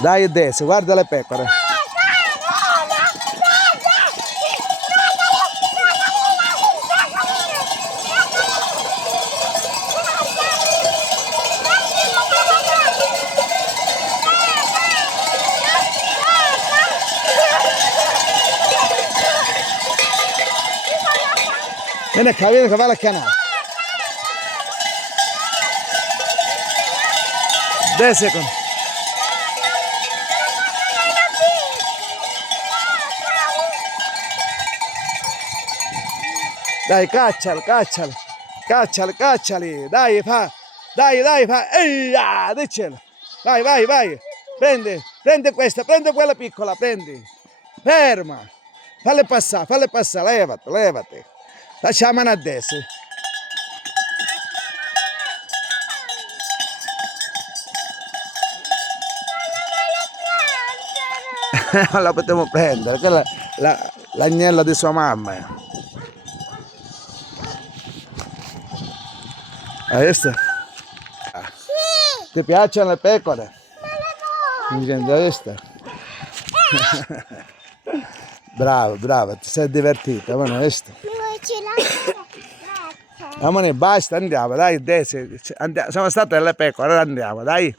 Dai adesso, guarda le pecore. Vieni qua, va alla canale. 10 secondi. Dai, cacciali, cacciali. Cacciali, cacciali. Dai, fa. Dai, fa. Ehi, diccelo. Vai, vai, vai. Prendi questa, prendi quella piccola, prendi. Ferma. Falle passare, levati, levati. Lascia la mano a destra. Non la potevo prendere, quella è l'agnello di sua mamma. Hai visto? Sì. Ti piacciono le pecore? Ma le voglio. Hai visto? Bravo, bravo, ti sei divertita, ma hai visto? Ce l'ho. Amore, basta, andiamo, dai, siamo state le pecore, ora andiamo, dai.